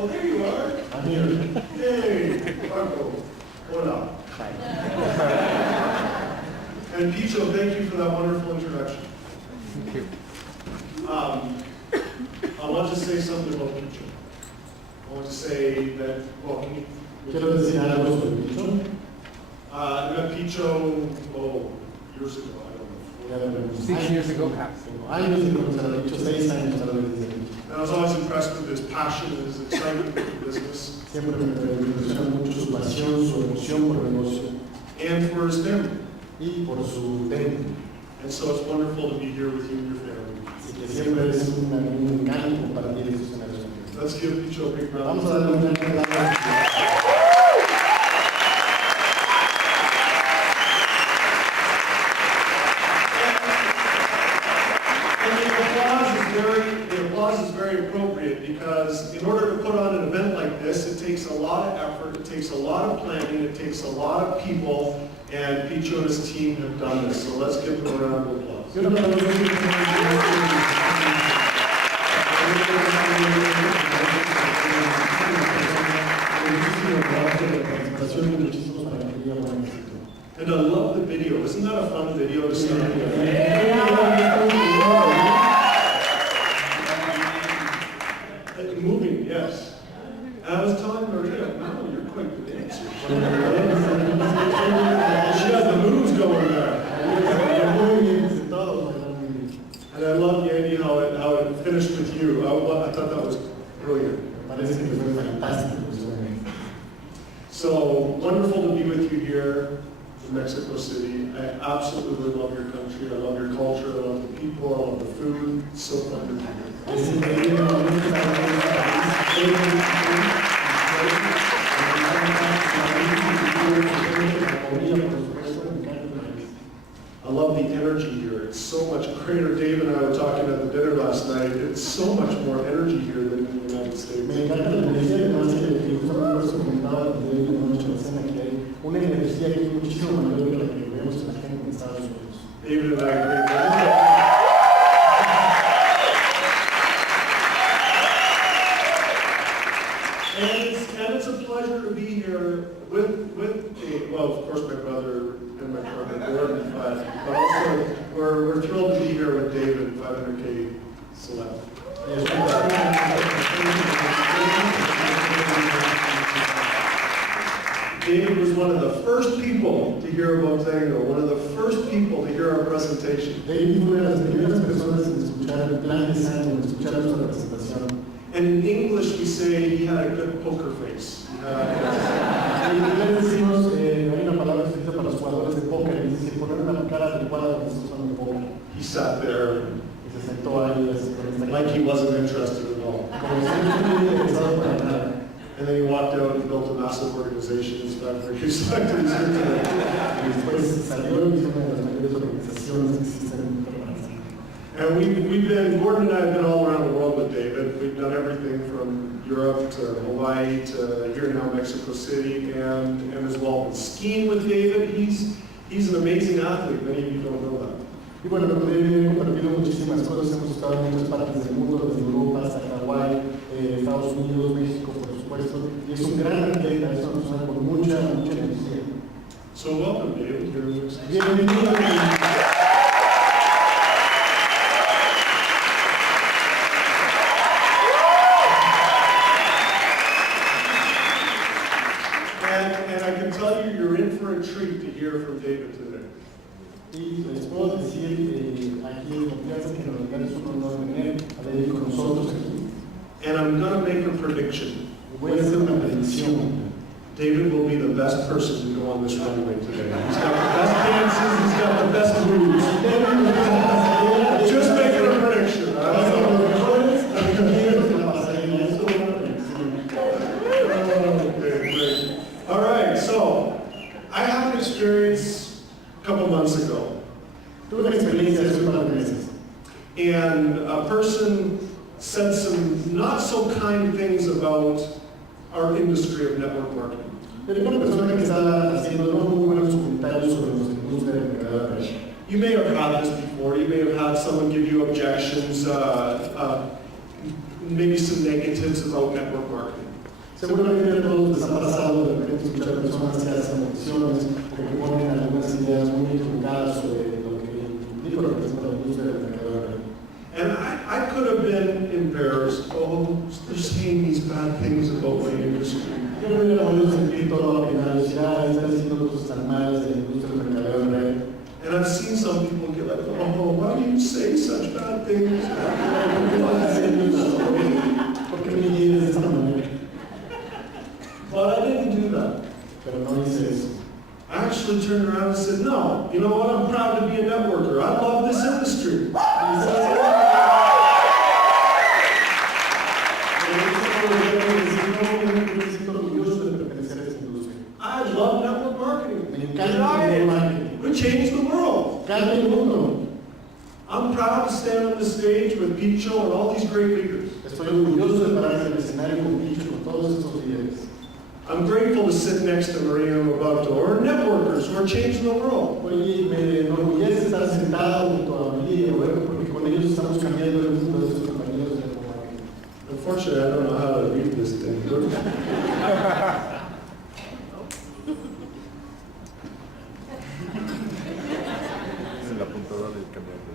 Oh, there you are. I'm here. Hey, Marco. Hola. And Picho, thank you for that wonderful introduction. Thank you. I want to say something about Picho. I want to say that, well, can you... Quiero decir algo sobre Picho. I met Picho, years ago, I don't know. 6 years ago, perhaps. Años de conocer a Picho, 6 años a la vez. And I was always impressed with his passion and his excitement for the business. Siempre me impresiona mucho su pasión, su emoción por el negocio. And for his family. Y por su tema. And so it's wonderful to be here with you and your family. Así que siempre es un encanto compartir estos escenarios. Let's give Picho a big round. Vamos a darle un gran aplauso. The applause is very appropriate because in order to put on an event like this, it takes a lot of effort, it takes a lot of planning, it takes a lot of people, and Picho and his team have done this. So let's give them a round of applause. And I love the video. Isn't that a fun video to see? Moving, yes. And I was telling Maria, wow, you're quite the dancer. She has the moves going there. And I love Yandy how it finished with you. I thought that was brilliant. So wonderful to be with you here in Mexico City. I absolutely love your country. I love your culture. I love the people. I love the food. It's so fun to be here. I love the energy here. It's so much greater. Dave and I were talking at the dinner last night. It's so much more energy here than in the United States. David and I agree. And it's a pleasure to be here with Dave. Well, of course, my brother and my partner Morton, but also we're thrilled to be here with David, 500K Select. David was one of the first people to hear about Xango, one of the first people to hear our presentation. And in English, we say he had a good poker face. He sat there like he wasn't interested at all. And then he walked out and built a massive organization. He's back for his selected. And we've been, Morton and I have been all around the world with David. We've done everything from Europe to Hawaii to here now Mexico City, and as well been skiing with David. He's an amazing athlete. Many of you don't know that. Y bueno, con David hemos compartido muchísimas cosas, hemos estado en muchas partes del mundo, desde Europa hasta Hawái, Estados Unidos, México, por supuesto, y es un gran atleta, es una persona con mucha energía. So welcome, David. Bienvenido. And I can tell you, you're in for a treat to hear from David today. Y les puedo decir aquí en confianza que nos es un honor tener a David con nosotros aquí. And I'm going to make a prediction. Voy a hacer una predicción. David will be the best person to go on this runway today. He's got the best dances, he's got the best moves. Just making a prediction. Okay, great. All right, so I have an experience a couple months ago. Tuve una experiencia hace un par de meses. And a person said some not so kind things about our industry of network marketing. Pero una persona que estaba haciendo no muy buenos comentarios sobre nuestra industria de mercadeo. You may have had this before. You may have had someone give you objections. maybe some negatives about network marketing. Seguramente a todos les ha pasado de repente escuchar personas que hacen opciones o que ponen algunas ideas muy equivocadas sobre lo que implica representa la industria del mercado. And I could have been embarrassed. Oh, they're saying these bad things about my industry. Yo me hubiera podido sentir todo apenado, decir, están diciendo cosas tan malas de la industria del mercado de red. And I've seen some people get like, oh, why do you say such bad things? ¿Por qué me dices de esta manera? But I didn't do that. Pero no hice eso. I actually turned around and said, no, you know what? I'm proud to be a networker. I love this industry. I love network marketing. We changed the world. I'm proud to stand on the stage with Pete Cho and all these great leaders. Estoy orgulloso de pararme en el escenario con Picho y con todos estos líderes. I'm grateful to sit next to Maria and Roberto, who are networkers who are changing the world. Oye, me enorgullece estar sentado junto a María y Roberto porque con ellos estamos cambiando el mundo de estos compañeros de networking. Unfortunately, I don't know how to read this thing.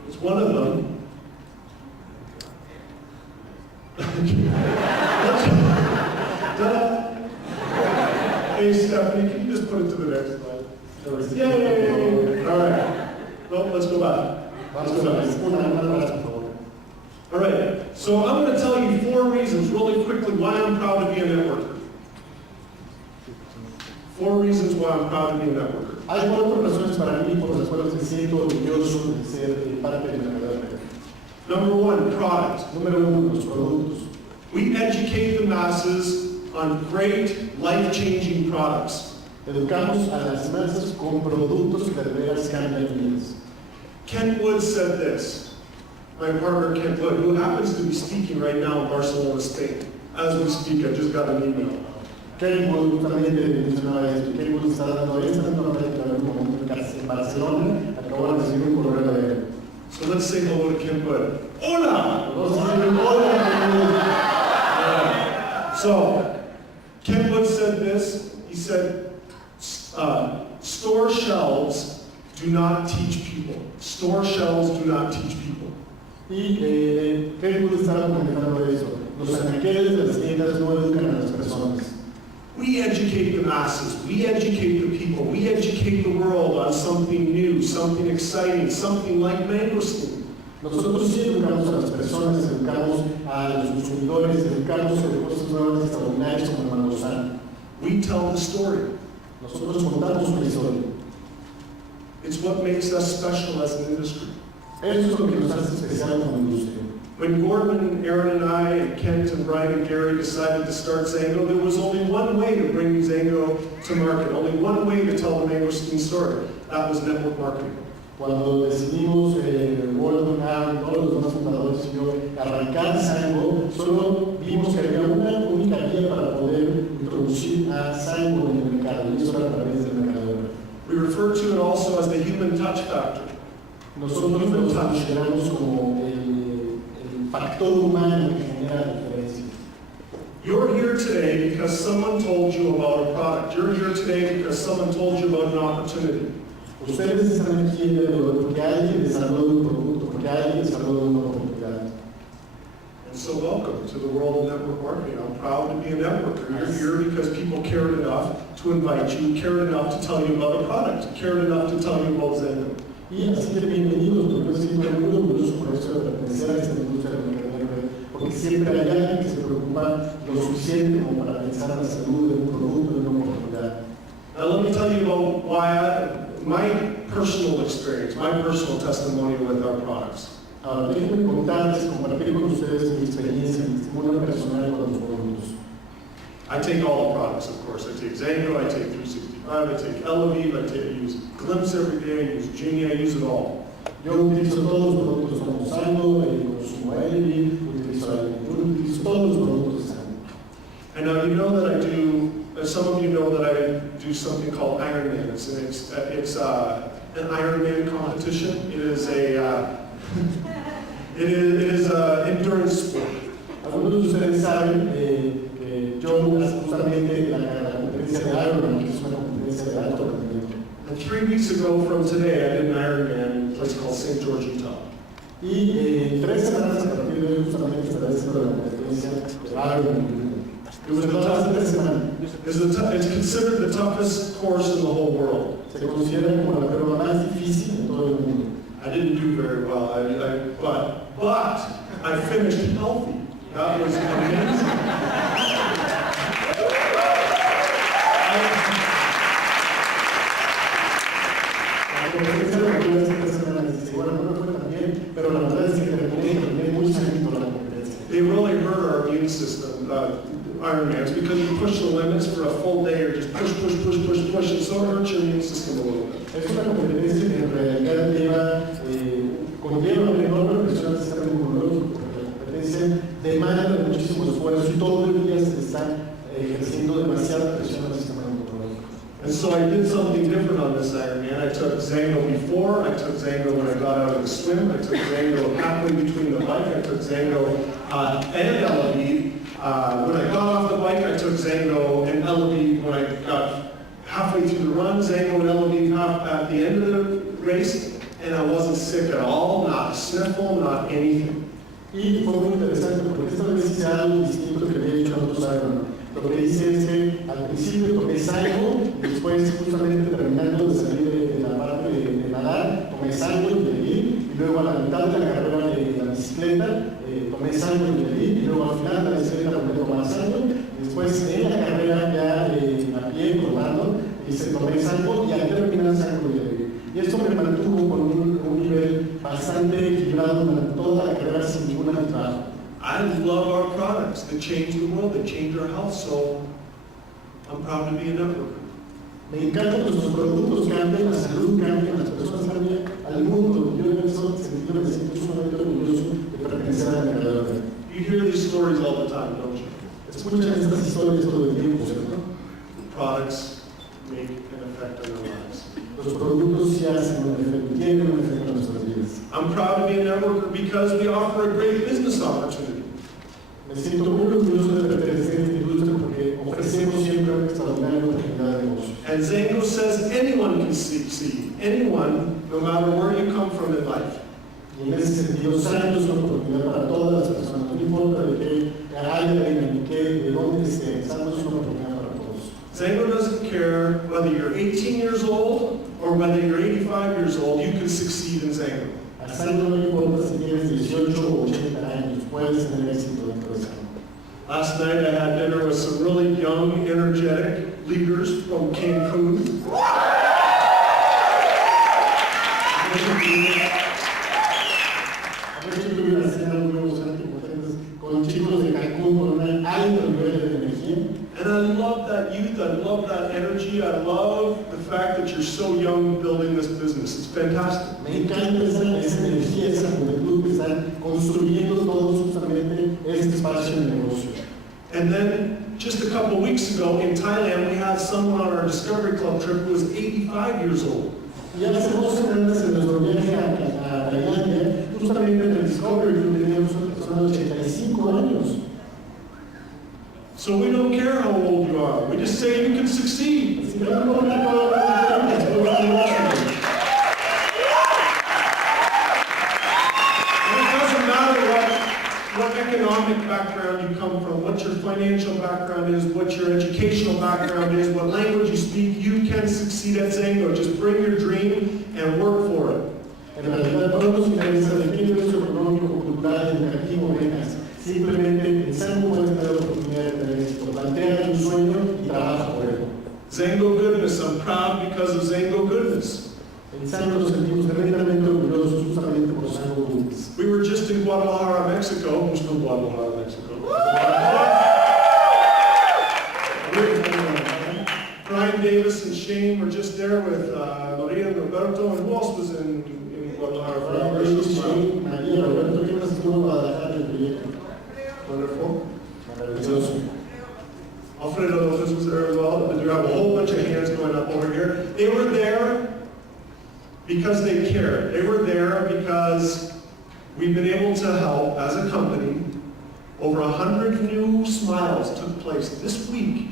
It's one of them. Hey, Stephanie, can you just put it to the next slide? Yay! All right. Well, let's go back. All right. So I'm going to tell you 4 reasons really quickly why I'm proud to be a networker. 4 reasons why I'm proud to be a networker. Hay 4 razones para mí por las cuales me siento orgulloso de ser parte del mercado de red. Number 1, product. Número 1, los productos. We educate the masses on great, life-changing products. Educamos a las masas con productos que de veras cambian vidas. Ken Wood said this. My partner Ken Wood, who happens to be speaking right now in Barcelona, Spain. As we speak, I just got an email. Ken Wood también mencionaba esto. Ken Wood está dando una plática en Barcelona. Acabo de recibir un correo de él. So let's say hello to Ken Wood. Hola! So, Ken Wood said this. He said, store shelves do not teach people. Store shelves do not teach people. Y Ken Wood estaba comentando eso. Los anaqueles de las tiendas no educan a las personas. We educate the masses, we educate the people, we educate the world on something new, something exciting, something like mangosteen. Nosotros sí educamos a las personas, educamos a los consumidores, educamos sobre cosas nuevas y extraordinarias como el mangostán. We tell the story. Nosotros contamos una historia. It's what makes us special as an industry. Eso es lo que nos hace especial como industria. When Gordon and Aaron and I and Kent and Brian and Gary decided to start Xango, there was only one way to bring Xango to market, only one way to tell the mangosteen story. That was network marketing. Cuando decidimos, Morton, Aaron, todos los demás fundadores y yo, arrancar Xango, solo vimos que había una única vía para poder introducir a Xango en el mercado, y eso era a través del mercado. We refer to it also as the human touch factor. Nosotros lo consideramos como el factor humano que genera la diferencia. You're here today because someone told you about a product. You're here today because someone told you about an opportunity. Ustedes están aquí el día de hoy porque alguien les habló de un producto, porque alguien les habló de una oportunidad. And so welcome to the world of network marketing. I'm proud to be a networker. You're here because people cared enough to invite you, cared enough to tell you about a product, cared enough to tell you about Xango. Y así que bienvenidos, porque yo siempre muy orgulloso por eso de pertenecer a esta industria del mercado, porque siempre hay alguien que se preocupa lo suficiente como para pensar en la salud de un producto, de una oportunidad. Now let me tell you about my personal experience, my personal testimony with our products. Ahora, déjenme contarles, compartir con ustedes mi experiencia, mi testimonio personal con los productos. I take all the products, of course. I take Xango, I take 365, I take Elevate, I use Glimpse every day, I use Genie, I use it all. Yo utilizo todos los productos como Xango, consumo Elevate, utilizo todos los productos de Xango. And now you know that I do, some of you know that I do something called Ironman. It's an Ironman competition. It is a endurance sport. algunos de ustedes saben, yo justamente la competencia de Ironman, que es una competencia de alto rendimiento. And 3 weeks ago from today, I did an Ironman in a place called St. George, Utah. Y 3 semanas a partir de hoy justamente estaré haciendo la competencia de Ironman. It was the toughest, it's considered the toughest course in the whole world. Se considera como la prueba más difícil en todo el mundo. I didn't do very well, but I finished healthy. That was amazing. La competencia de la tuve hace 3 semanas y dice, bueno, no me fue tan bien, pero la verdad es que terminé muy sanito la competencia. They really hurt our immune system, Ironmans, because you push the limits for a full day or just push, and so it hurts your immune system a little bit. Es una competencia que en realidad conlleva una enorme presión al sistema inmunológico, porque la competencia demanda muchísimo esfuerzo y todo el día se está ejerciendo demasiada presión al sistema inmunológico. And so I did something different on this Ironman. I took Xango before, I took Xango when I got out of the swim, I took Xango halfway between the bike, I took Xango and Elaviv. When I got off the bike, I took Xango and Elaviv. When I got halfway through the run, Xango and Elaviv at the end of the race, and I wasn't sick at all, not a sniffle, not anything. Y fue muy interesante porque esta vez hice algo distinto que había hecho en otros Ironman. Lo que hice es que al principio tomé Xango, después justamente terminando de salir de la parte de nadar, tomé Xango y Elaviv, y luego a la mitad de la carrera de la bicicleta, tomé Xango y Elaviv, y luego al final de la bicicleta volví a tomar Xango, y después en la carrera ya a pie, cortando, tomé Xango y al terminar Xango y Elaviv. Y esto me mantuvo con un nivel bastante equilibrado durante toda la carrera sin ninguna trabajo. I love our products. They change the world. They change our health. So I'm proud to be a networker. Me encantan nuestros productos, cambian la salud, cambian las personas, cambian al mundo. Yo en eso sentido me siento sumamente orgulloso de pertenecer a la carrera. You hear these stories all the time, don't you? Escuchan estas historias todo el tiempo, ¿cierto? Products make an effect on our lives. Los productos sí hacen un efecto, tienen un efecto en nuestras vidas. I'm proud to be a networker because we offer a great business opportunity. Me siento muy orgulloso de pertenecer a esta industria porque ofrecemos siempre una extraordinaria oportunidad de negocio. And Xango says anyone can succeed. Anyone, no matter where you come from in life. Y en ese sentido, Xango es una oportunidad para todas las personas, no importa de qué haya, de dónde esté, Xango es una oportunidad para todos. Xango doesn't care whether you're 18 years old or whether you're 85 years old, you can succeed in Xango. A Xango no le importa si tienes 18 o 80 años, puedes tener éxito dentro de Xango. Last night I had dinner with some really young, energetic leaders from Cancun. Con chicos de Cancún con un alto nivel de energía. And I love that youth, I love that energy, I love the fact that you're so young building this business. It's fantastic. Me encanta esa energía, esa juventud que están construyendo todos justamente este espacio de negocio. And then just a couple weeks ago in Thailand, we had someone on our Discovery Club trip who was 85 years old. Y hace 2 semanas en nuestro viaje a Tailandia, justamente en el Discovery Club teníamos una persona de 85 años. So we don't care how old you are. We just say you can succeed. Así que no importa toda la edad, después de It doesn't matter what economic background you come from, what your financial background is, what your educational background is, what language you speak, you can succeed at Xango. Just bring your dream and work for it. En realidad, todos los intereses de qué nivel económico, cultural, educativo vengas, simplemente en Xango puedes tener la oportunidad de tener éxito. Plantea tu sueño y trabaja por él. Xango goodness. I'm proud because of Xango goodness. En Xango nos sentimos tremendamente orgullosos justamente por Xango goodness. We were just in Guadalajara, Mexico. Who's from Guadalajara, Mexico? Brian Davis and Shane were just there with Maria and Roberto, and who else was in Guadalajara for our Christmas party? María, Roberto, ¿quién más estuvo en Guadalajara en el proyecto? Wonderful. Maravilloso. Alfredo Lopez was there as well, but you have a whole bunch of hands going up over here. They were there because they cared. They were there because we've been able to help as a company Over 100 new smiles took place this week,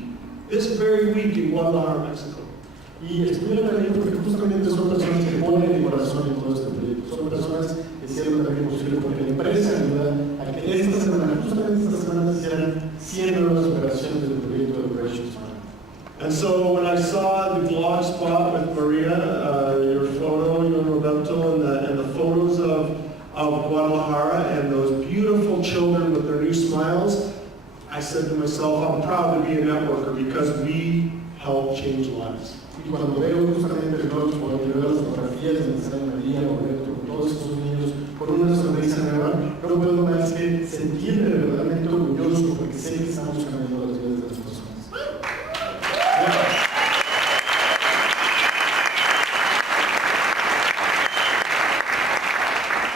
this very week in Guadalajara, Mexico. Y estuvieron también porque justamente son personas que ponen el corazón en todo este proyecto. Son personas que hicieron también posible porque la empresa ayuda a que esta semana, justamente esta semana, se hicieran 100 nuevas operaciones del proyecto de Operation Smile. And so when I saw the vlog spot with Maria, your photo, your Roberto, and the photos of Guadalajara and those beautiful children with their new smiles, I said to myself, I'm proud to be a networker because we help change lives. Y cuando veo justamente el blog, cuando veo las fotografías de Santa María, Roberto, con todos esos niños, con una sonrisa nueva, no puedo más que sentirme verdaderamente orgulloso porque sé que estamos cambiando las vidas de las personas.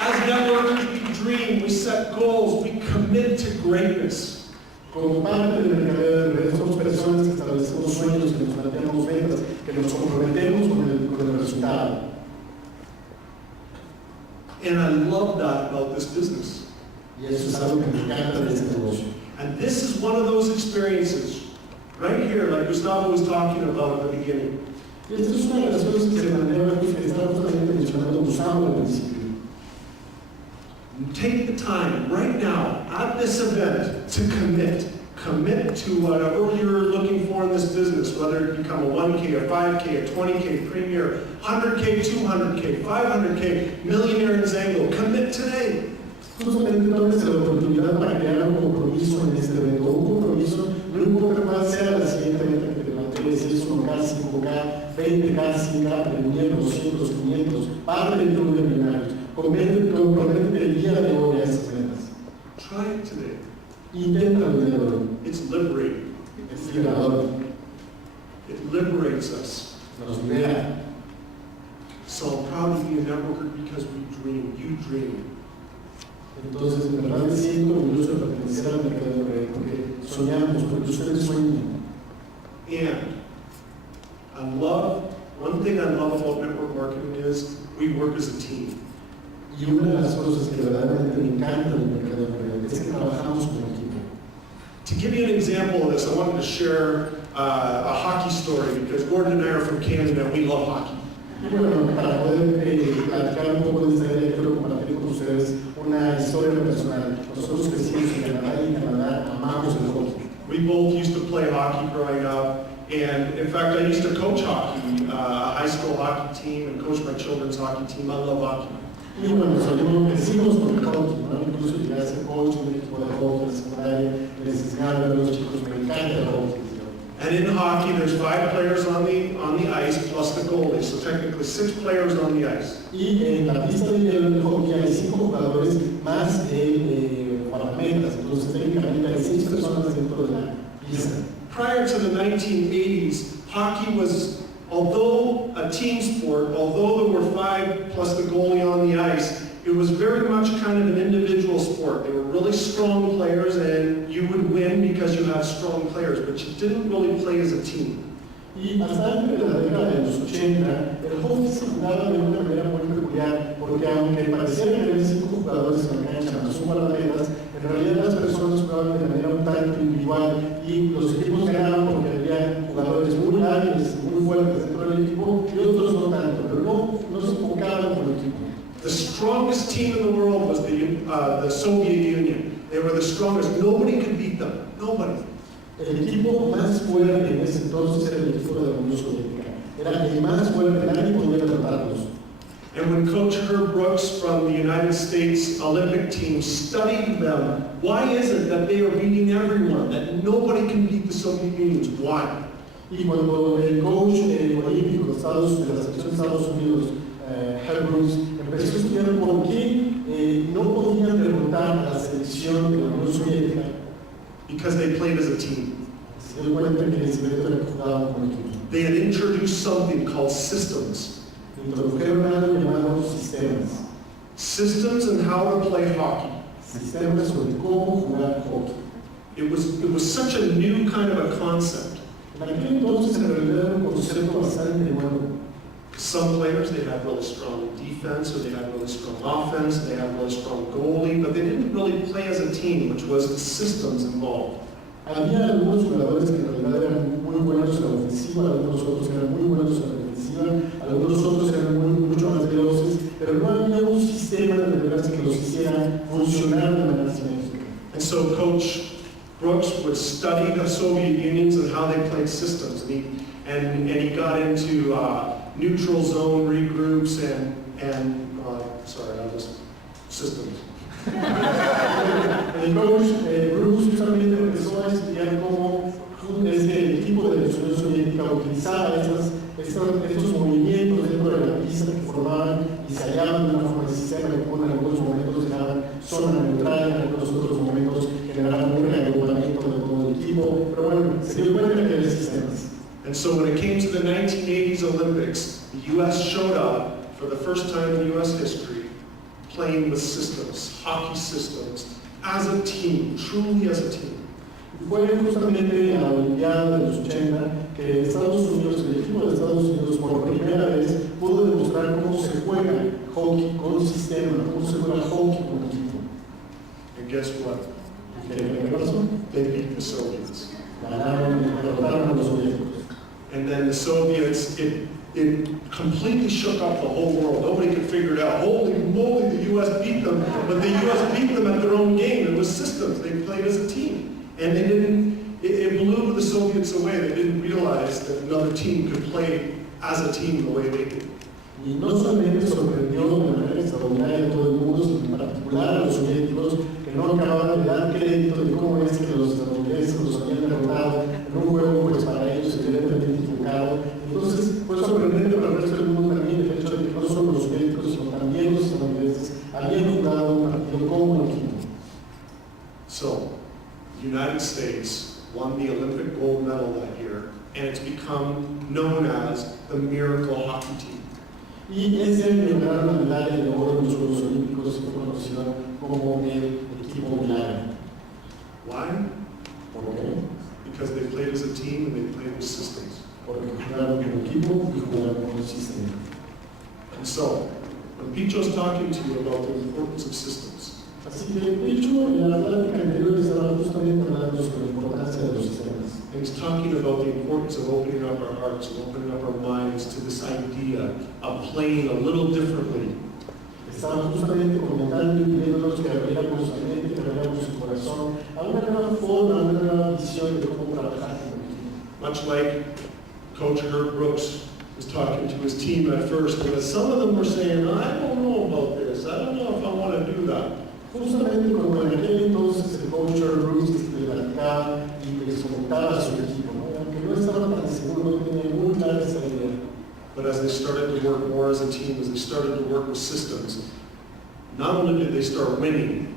As networkers, we dream, we set goals, we commit to greatness. Como parte del mercadeo de redes, somos personas que establecemos sueños, que nos planteamos metas, que nos comprometemos con el resultado. And I love that about this business. Y eso es algo que me encanta de este negocio. And this is one of those experiences, right here, like Gustavo was talking about at the beginning. Y esta es una de las cosas que se plantea, que está justamente mencionando Gustavo al principio. Take the time right now at this event to commit to whatever you're looking for in this business, whether it become a 1K, a 5K, a 20K, Premier, 100K, 200K, 500K, Millionaire in Xango. Commit today. Justamente tomes la oportunidad para crear un compromiso en este evento, un compromiso, no importa cuál sea la siguiente meta que te plantees, si es 1K, 5K, 20K, 100K, Premier, 200, 500, parte del club de millonarios. Comprométete el día de hoy a esas metas. Try it today. Inténtalo el día de hoy. It's liberating. Es liberador. It liberates us. Nos libera. So I'm proud to be a networker because we dream. You dream. Entonces, en verdad me siento orgulloso de pertenecer al mercado de red porque soñamos, porque ustedes sueñan. And I love, one thing I love about network marketing is we work as a team. Y una de las cosas que verdaderamente me encanta del mercado de red es que trabajamos como equipo. To give you an example of this, I wanted to share a hockey story because Gordon and I are from Canada and we love hockey. Y bueno, para poder platicar un poco de esta idea, quiero compartir con ustedes una historia personal. Nosotros crecimos en Canadá y en Canadá amamos el hockey. We both used to play hockey growing up, and in fact, I used to coach hockey, a high school hockey team, and coach my children's hockey team. I love hockey. Y bueno, nosotros crecimos con el hockey, ¿no? Incluso llegué a ser coach de un equipo de hockey en la secundaria, les enseñaba a los chicos, me encanta el hockey. And in hockey, there's 5 players on the ice plus the goalie, so technically 6 players on the ice. Y en la pista de hielo del hockey hay 5 jugadores más guardametas, entonces técnicamente hay 6 personas dentro de la pista. Prior to the 1980s, hockey was, although a team sport, although there were 5 plus the goalie on the ice, it was very much kind of an individual sport. They were really strong players and you would win because you had strong players, but you didn't really play as a team. Y hasta antes de la década de los 80, el hockey se jugaba de una manera muy peculiar, porque aunque parecía que había 5 jugadores en la cancha más un guardametas, en realidad las personas jugaban de manera un tanto individual y los equipos ganaban porque había jugadores muy hábiles, muy fuertes dentro del equipo y otros no tanto, pero no se enfocaban con el equipo. The strongest team in the world was the Soviet Union. They were the strongest. Nobody could beat them. Nobody. El equipo más fuerte en ese entonces era el equipo de la Unión Soviética. Era el más fuerte, nadie podía derrotarlos. And when Coach Herb Brooks from the United States Olympic team studied them, why is it that they are beating everyone, that nobody can beat the Soviet Union? Why? Y cuando el coach olímpico de la selección de Estados Unidos, Herb Brooks, empezó a estudiar por qué no podían derrotar a la selección de la Unión Soviética. Because they played as a team. Se dio cuenta que el secreto era que jugaban como equipo. They had introduced something called systems. Introdujeron algo llamado sistemas. Systems and how to play hockey. Sistemas sobre cómo jugar hockey. It was such a new kind of a concept. En aquel entonces en realidad era un concepto bastante nuevo. Some players, they had really strong defense, or they had really strong offense, they had really strong goalie, but they didn't really play as a team, which was the systems involved. Había algunos jugadores que en realidad eran muy buenos en la ofensiva, algunos otros eran muy buenos en la defensiva, algunos otros eran mucho más veloces, pero no había un sistema de verdad que los hiciera funcionar de manera simétrica. And so Coach Brooks would study the Soviet Unions and how they played systems, and he got into neutral zone regroups and systems. El coach Bruce justamente empezó a estudiar cómo el equipo de la Unión Soviética utilizaba estos movimientos dentro de la pista que formaban y se hallaban de una forma de sistema que en algunos momentos generaban zona neutral, en algunos otros momentos generaban un reagrupamiento de todo el equipo, pero bueno, se dio cuenta que había sistemas. And so when it came to the 1980s Olympics, the U.S. showed up for the first time in U.S. history playing with systems, hockey systems, as a team, truly as a team. Fue justamente en la Olimpiada de los 80 que Estados Unidos, el equipo de Estados Unidos, por primera vez pudo demostrar cómo se juega hockey con sistema, cómo se juega hockey con equipo. And guess what? ¿Qué pasó? They beat the Soviets. Ganaron, derrotaron a los soviéticos. And then the Soviets, it completely shook up the whole world. Nobody could figure it out. Holy moly, the U.S. beat them, but the U.S. beat them at their own game. It was systems. They played as a team. And they didn't, it blew the Soviets away. They didn't realize that another team could play as a team the way they did. Y no solamente sorprendió de manera extraordinaria a todo el mundo, sino en particular a los soviéticos, que no acababan de dar crédito de cómo es que los estadounidenses los habían derrotado en un juego pues para ellos evidentemente equivocado. Entonces fue sorprendente para el resto del mundo también el hecho de que no solo los soviéticos, sino también los estadounidenses habían jugado un partido como un equipo. So, the United States won the Olympic gold medal that year, and it's become known as the Miracle Hockey Team. Y ese año ganaron la medalla de oro en los Juegos Olímpicos y fue conocido como el equipo milagro. Why? ¿Por qué? Because they played as a team and they played with systems. Porque jugaron como equipo y jugaron como sistema. And so, when Picho's talking to you about the importance of systems, Así que de hecho en la plática anterior estaba justamente hablando sobre la importancia de los sistemas. and he's talking about the importance of opening up our hearts and opening up our minds to this idea of playing a little differently. Estaba justamente comentando y pidiéndonos que abriéramos la mente, que abriéramos el corazón a una nueva forma, a una nueva visión de cómo trabajar con el equipo. Much like Coach Herb Brooks was talking to his team at first, because some of them were saying, I don't know about this, I don't know if I want to do that. Justamente como en aquel entonces el coach Bruce le platicaba y les comentaba a su equipo, ¿no? Aunque no estaba tan seguro, no tenía muy clara esa idea. But as they started to work more as a team, as they started to work with systems, not only did they start winning,